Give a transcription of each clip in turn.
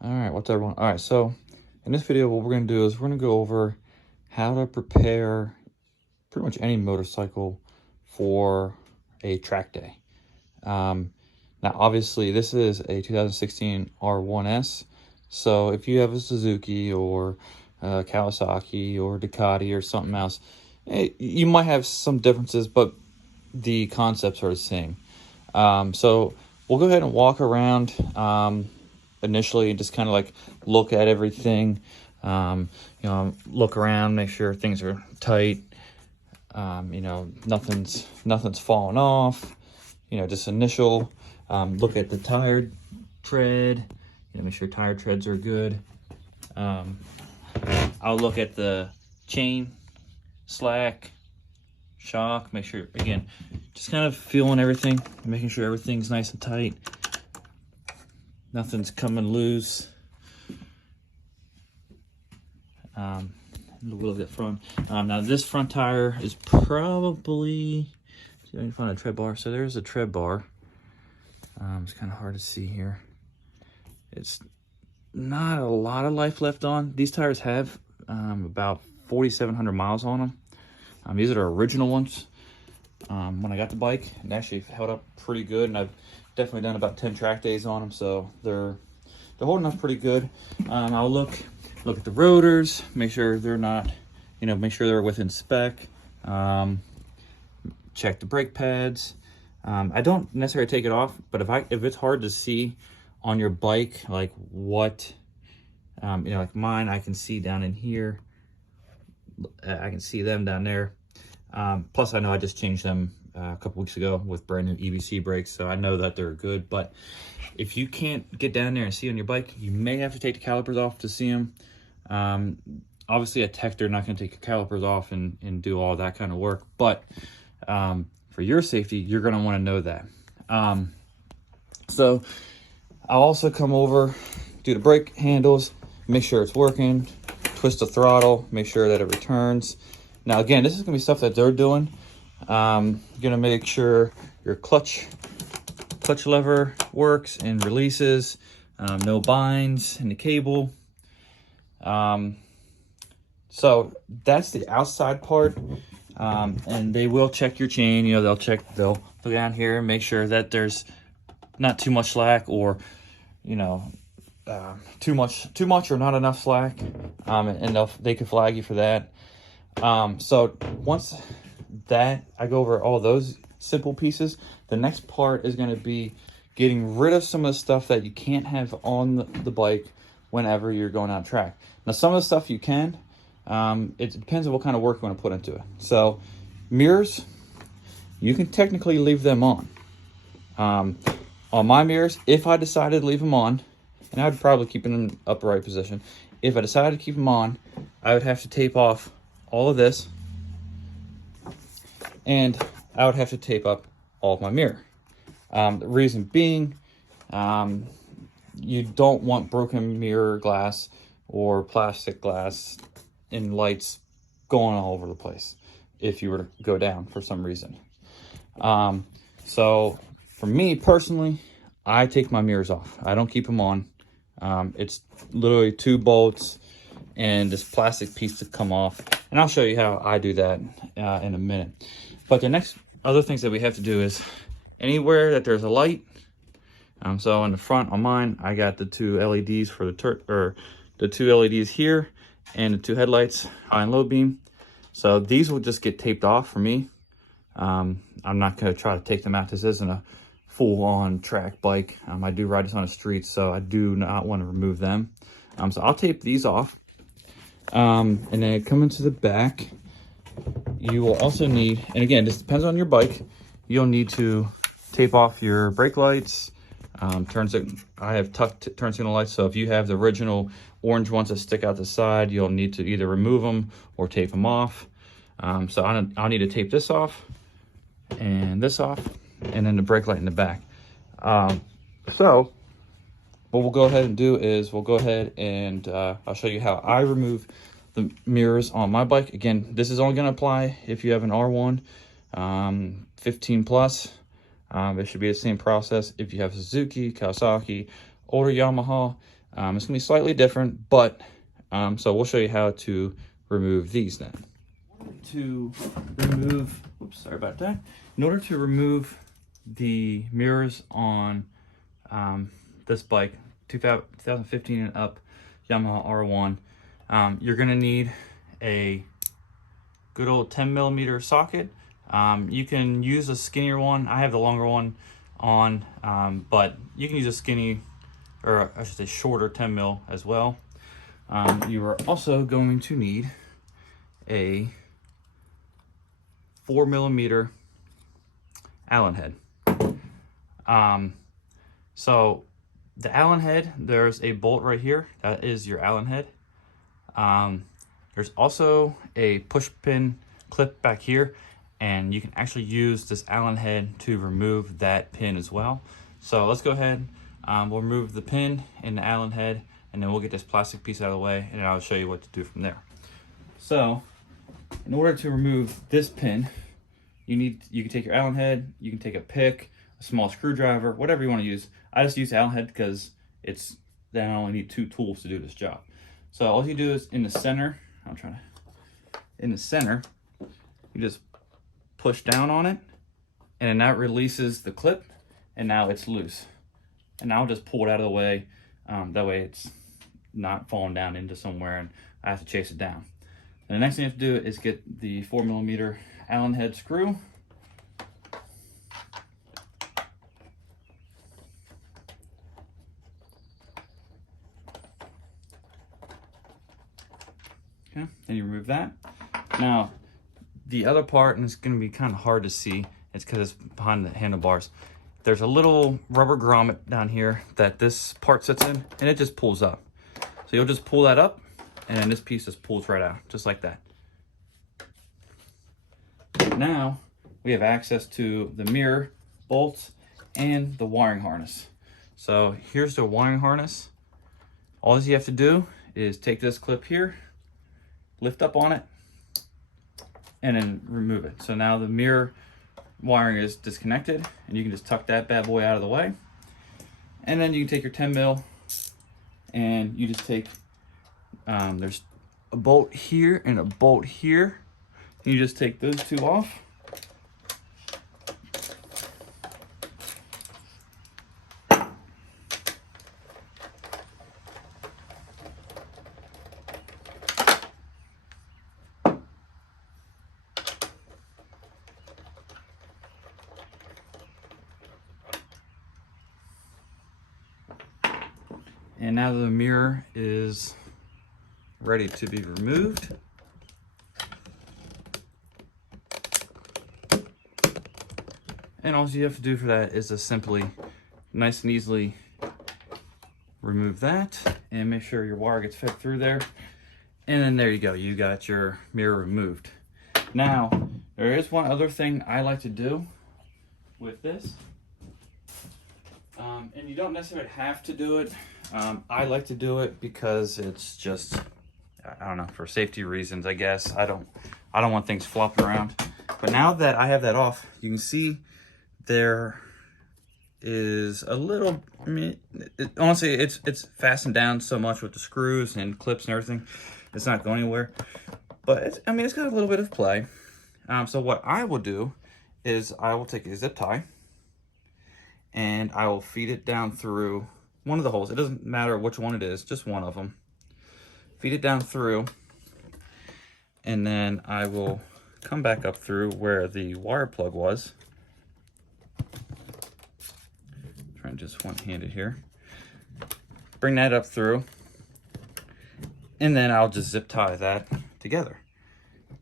All right, what's everyone? All right, so in this video, what we're going to do is we're going to go over how to prepare pretty much any motorcycle for a track day. Now, obviously, this is a 2016 R1S, so if you have a Suzuki or Kawasaki or Ducati or something else, you might have some differences, but the concepts are the same. So we'll go ahead and walk around initially and just kind of like look at everything, look around, make sure things are tight, nothing's falling off, just initial look at the tire tread, make sure tire treads are good. I'll look at the chain, slack, shock, make sure, again, just kind of feeling everything, making sure everything's nice and tight. Nothing's coming loose. Look at front. Now this front tire is probably, see if I can find a tread bar. So there's a tread bar. It's kind of hard to see here. It's not a lot of life left on. These tires have about 4,700 miles on them. These are the original ones. When I got the bike, and actually held up pretty good, and I've definitely done about 10 track days on them, so they're holding up pretty good. I'll look at the rotors, make sure they're not, make sure they're within spec. Check the brake pads. I don't necessarily take it off, but if it's hard to see on your bike, like what, like mine, I can see down in here. I can see them down there. Plus, I know I just changed them a couple weeks ago with brand new EBC brakes, so I know that they're good. But if you can't get down there and see on your bike, you may have to take the calipers off to see them. Obviously, a tech, they're not going to take your calipers off and do all that kind of work. But for your safety, you're going to want to know that. So I'll also come over, do the brake handles, make sure it's working, twist the throttle, make sure that it returns. Now, again, this is going to be stuff that they're doing. You're going to make sure your clutch lever works and releases, no binds in the cable. So that's the outside part. And they will check your chain. They'll look down here and make sure that there's not too much slack or, too much or not enough slack. And they can flag you for that. So once that I go over all those simple pieces, the next part is going to be getting rid of some of the stuff that you can't have on the bike whenever you're going out track. Now, some of the stuff you can, it depends on what kind of work you want to put into it. So mirrors, you can technically leave them on. On my mirrors, if I decided to leave them on, and I'd probably keep them in upright position, if I decided to keep them on, I would have to tape off all of this, and I would have to tape up all of my mirror. The reason being, you don't want broken mirror glass or plastic glass and lights going all over the place if you were to go down for some reason. So for me personally, I take my mirrors off. I don't keep them on. It's literally 2 bolts and this plastic piece to come off. And I'll show you how I do that in a minute. But the next other things that we have to do is anywhere that there's a light. So on the front on mine, I got the 2 LEDs for the 2 LEDs here and the 2 headlights, high and low beam. So these will just get taped off for me. I'm not going to try to take them out. This isn't a full-on track bike. I do ride this on the streets, so I do not want to remove them. So I'll tape these off. And then coming to the back, you will also need, and again, this depends on your bike, you'll need to tape off your brake lights, I have tucked turn signal lights, so if you have the original orange ones that stick out the side, you'll need to either remove them or tape them off. So I'll need to tape this off, and this off, and then the brake light in the back. So what we'll go ahead and do is we'll go ahead and I'll show you how I remove the mirrors on my bike. Again, this is only going to apply if you have an R1 15 plus. It should be the same process if you have Suzuki, Kawasaki, older Yamaha. It's gonna be slightly different, but so we'll show you how to remove these then. To remove, oops, sorry about that. In order to remove the mirrors on this bike, 2015 and up Yamaha R1, you're gonna need a good old 10mm socket. You can use a skinnier one. I have the longer one on, but you can use a skinny, or I should say shorter 10mm as well. You are also going to need a 4mm Allen head. So the Allen head, there's a bolt right here. That is your Allen head. There's also a push pin clip back here, and you can actually use this Allen head to remove that pin as well. So let's go ahead. We'll remove the pin and the Allen head, and then we'll get this plastic piece out of the way, and I'll show you what to do from there. So in order to remove this pin, you can take your Allen head, you can take a pick, a small screwdriver, whatever you want to use. I just use Allen head because then I only need 2 tools to do this job. So all you do is in the center, in the center, you just push down on it, and then that releases the clip, and now it's loose. And now I'll just pull it out of the way. That way it's not falling down into somewhere and I have to chase it down. And the next thing you have to do is get the 4mm Allen head screw. Okay, then you remove that. Now, the other part, and it's going to be kind of hard to see, it's because it's behind the handlebars. There's a little rubber grommet down here that this part sits in, and it just pulls up. So you'll just pull that up, and then this piece just pulls right out, just like that. Now, we have access to the mirror, bolts, and the wiring harness. So here's the wiring harness. All you have to do is take this clip here, lift up on it, and then remove it. So now the mirror wiring is disconnected, and you can just tuck that bad boy out of the way. And then you can take your 10mm, and you just take, there's a bolt here and a bolt here. You just take those 2 off. And now the mirror is ready to be removed. And all you have to do for that is just simply, nice and easily remove that and make sure your wire gets fed through there. And then there you go, you got your mirror removed. Now, there is one other thing I like to do with this. And you don't necessarily have to do it. I like to do it because it's just, I don't know, for safety reasons, I guess. I don't want things flopping around. But now that I have that off, you can see there is a little, I mean, honestly, it's fastened down so much with the screws and clips and everything. It's not going anywhere. But it's got a little bit of play. So what I will do is I will take a zip tie and I will feed it down through one of the holes. It doesn't matter which one it is, just one of them. Feed it down through, and then I will come back up through where the wire plug was. Trying just one-handed here. Bring that up through, and then I'll just zip tie that together.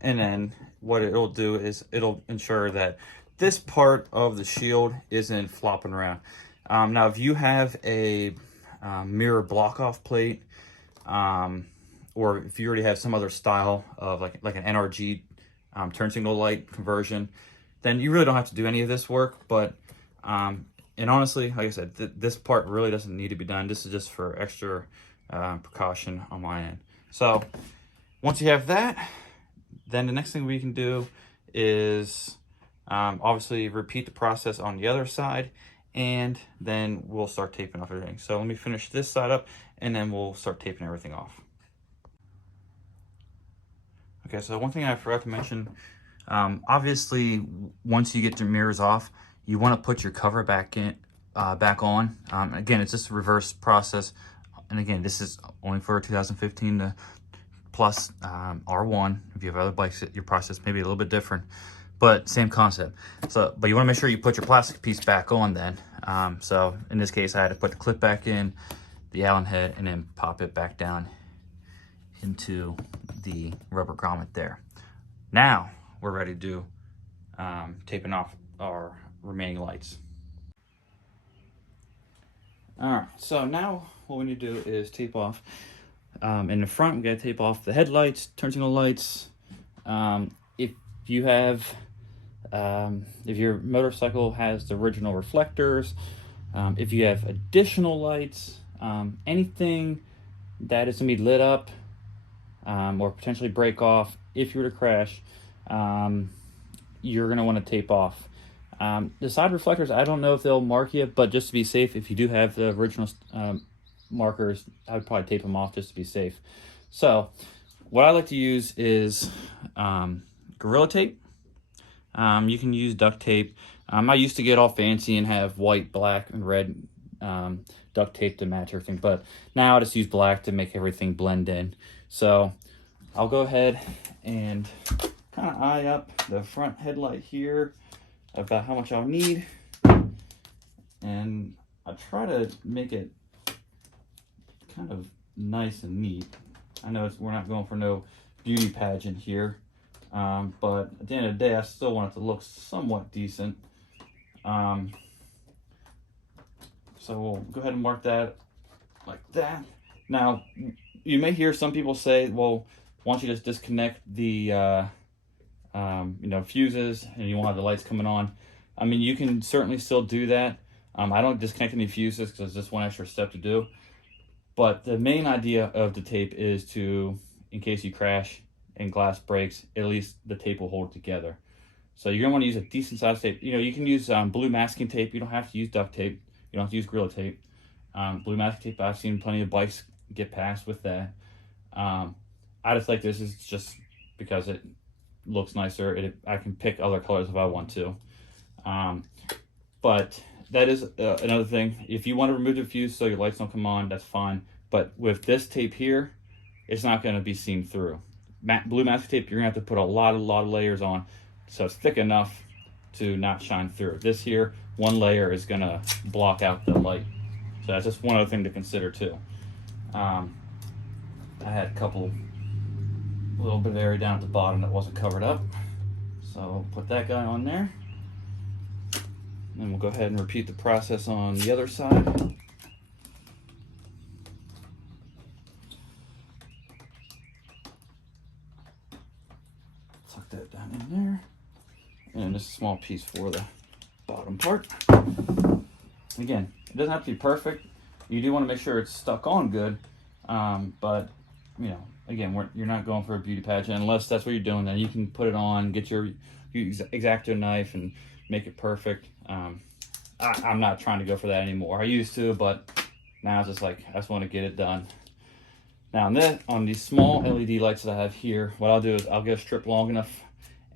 And then what it'll do is it'll ensure that this part of the shield isn't flopping around. Now, if you have a mirror block-off plate, or if you already have some other style of like an NRG turn signal light conversion, then you really don't have to do any of this work. But and honestly, like I said, this part really doesn't need to be done. This is just for extra precaution on my end. So once you have that, then the next thing we can do is obviously repeat the process on the other side, and then we'll start taping off everything. So let me finish this side up, and then we'll start taping everything off. Okay, so one thing I forgot to mention, obviously once you get the mirrors off, you want to put your cover back on. Again, it's just a reverse process, and again, this is only for 2015 to plus R1. If you have other bikes, your process may be a little bit different, but same concept. So, but you want to make sure you put your plastic piece back on then. So in this case, I had to put the clip back in, the Allen head, and then pop it back down into the rubber grommet there. Now we're ready to do taping off our remaining lights. All right, so now what we need to do is tape off. In the front, we gotta tape off the headlights, turn signal lights. If you have, if your motorcycle has the original reflectors, if you have additional lights, anything that is gonna be lit up or potentially break off if you were to crash, you're gonna want to tape off. The side reflectors, I don't know if they'll mark you, but just to be safe, if you do have the original markers, I would probably tape them off just to be safe. So what I like to use is Gorilla Tape. You can use duct tape. I used to get all fancy and have white, black, and red duct tape to match everything, but now I just use black to make everything blend in. So I'll go ahead and kind of eye up the front headlight here about how much I'll need, and I try to make it kind of nice and neat. I know we're not going for no beauty pageant here, but at the end of the day, I still want it to look somewhat decent. So we'll go ahead and mark that like that. Now, you may hear some people say, well, why don't you just disconnect the fuses and you won't have the lights coming on. I mean, you can certainly still do that. I don't disconnect any fuses because it's just one extra step to do. But the main idea of the tape is to, in case you crash and glass breaks, at least the tape will hold it together. So you're gonna want to use a decent size tape. You know, you can use blue masking tape. You don't have to use duct tape. You don't have to use Gorilla Tape. Blue masking tape, I've seen plenty of bikes get past with that. I just like this is just because it looks nicer. I can pick other colors if I want to. But that is another thing. If you want to remove the fuse so your lights don't come on, that's fine. But with this tape here, it's not going to be seen through. Blue masking tape, you're going to have to put a lot of layers on, so it's thick enough to not shine through. This here, one layer is going to block out the light. So that's just one other thing to consider too. I had a little bit of area down at the bottom that wasn't covered up. So put that guy on there. And we'll go ahead and repeat the process on the other side. Tuck that down in there. And just a small piece for the bottom part. Again, it doesn't have to be perfect. You do want to make sure it's stuck on good. But, you know, again, you're not going for a beauty pageant unless that's what you're doing. Then you can put it on, get your X-Acto knife and make it perfect. I'm not trying to go for that anymore. I used to, but now it's just like, I just want to get it done. Now on these small LED lights that I have here, what I'll do is I'll get a strip long enough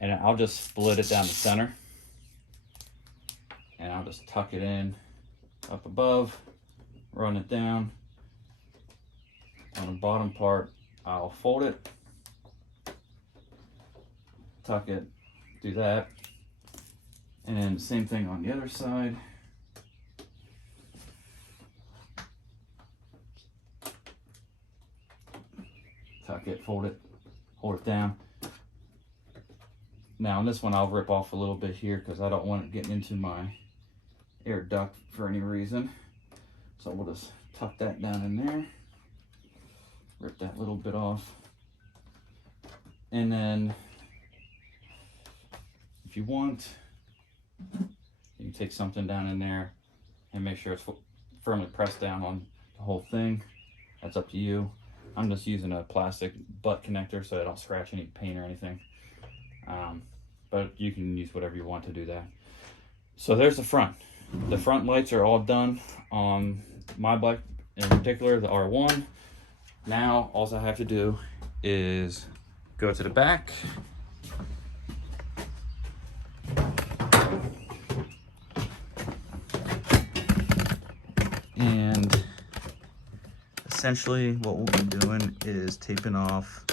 and I'll just split it down the center. And I'll just tuck it in up above, run it down. On the bottom part, I'll fold it, tuck it, do that. And then the same thing on the other side. Tuck it, fold it, hold it down. Now on this one, I'll rip off a little bit here because I don't want it getting into my air duct for any reason. So we'll just tuck that down in there. Rip that little bit off. And then if you want, you can take something down in there and make sure it's firmly pressed down on the whole thing. That's up to you. I'm just using a plastic butt connector so I don't scratch any paint or anything. But you can use whatever you want to do that. So there's the front. The front lights are all done on my bike in particular, the R1. Now all I have to do is go to the back, and essentially what we'll be doing is taping off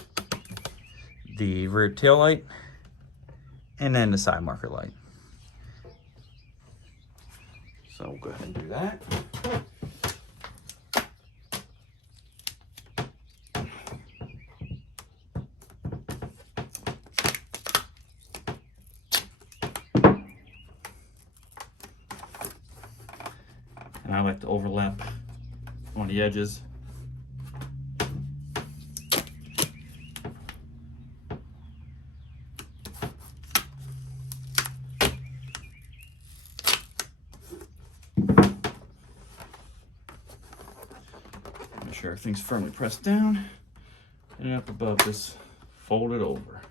the rear tail light and then the side marker light. So we'll go ahead and do that. And I like to overlap on the edges. Make sure everything's firmly pressed down, and up above this, fold it over.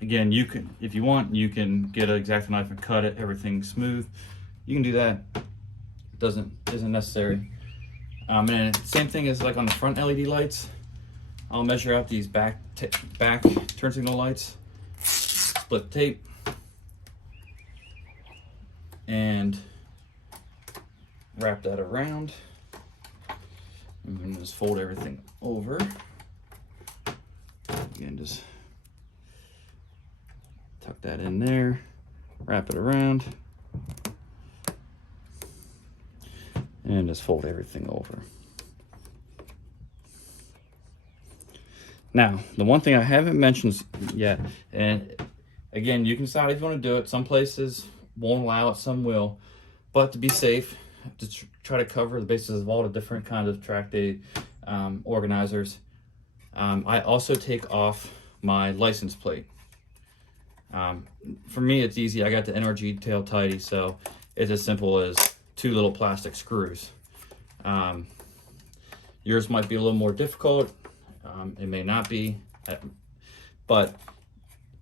Again, you can, if you want, you can get an X-Acto knife and cut it, everything smooth. You can do that. Isn't necessary. And same thing as like on the front LED lights. I'll measure out these back turn signal lights, split tape, and wrap that around, and then just fold everything over. Again, just tuck that in there, wrap it around, and just fold everything over. Now, the one thing I haven't mentioned yet, and again, you can decide if you want to do it. Some places won't allow it, some will. But to be safe, to try to cover the bases of all the different kinds of track day organizers, I also take off my license plate. For me, it's easy. I got the NRG tail tidy, so it's as simple as 2 little plastic screws. Yours might be a little more difficult. It may not be, but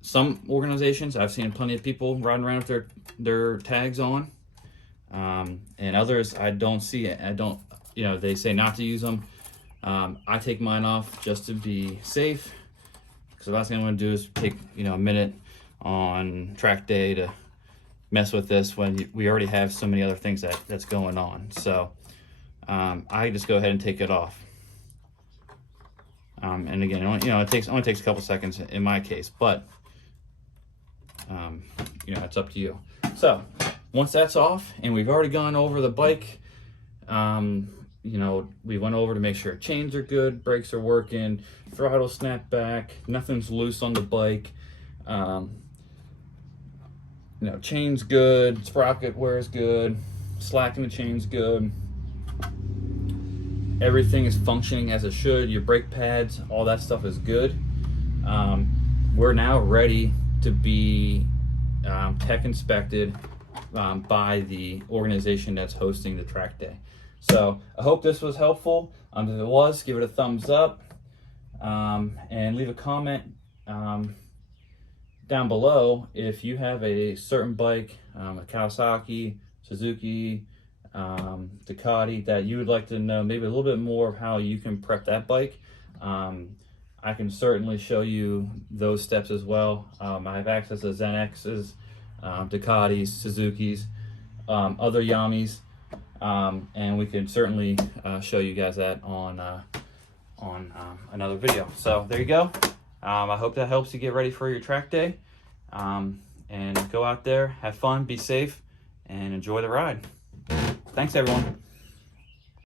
some organizations, I've seen plenty of people riding around with their tags on, and others I don't see it. They say not to use them. I take mine off just to be safe, because the last thing I'm going to do is take a minute on track day to mess with this when we already have so many other things that's going on. So I just go ahead and take it off. And again, it only takes a couple seconds in my case, but it's up to you. So once that's off, and we've already gone over the bike, we went over to make sure chains are good, brakes are working, throttle snap back, nothing's loose on the bike. Chain's good, sprocket wear's good, slack in the chain's good. Everything is functioning as it should. Your brake pads, all that stuff is good. We're now ready to be tech inspected by the organization that's hosting the track day. So I hope this was helpful. If it was, give it a thumbs up, and leave a comment down below if you have a certain bike, a Kawasaki, Suzuki, Ducati, that you would like to know maybe a little bit more of how you can prep that bike. I can certainly show you those steps as well. I have access to Zenx's, Ducatis, Suzuki's, other Yamis, and we can certainly show you guys that on another video. So there you go. I hope that helps you get ready for your track day, and go out there, have fun, be safe, and enjoy the ride. Thanks, everyone.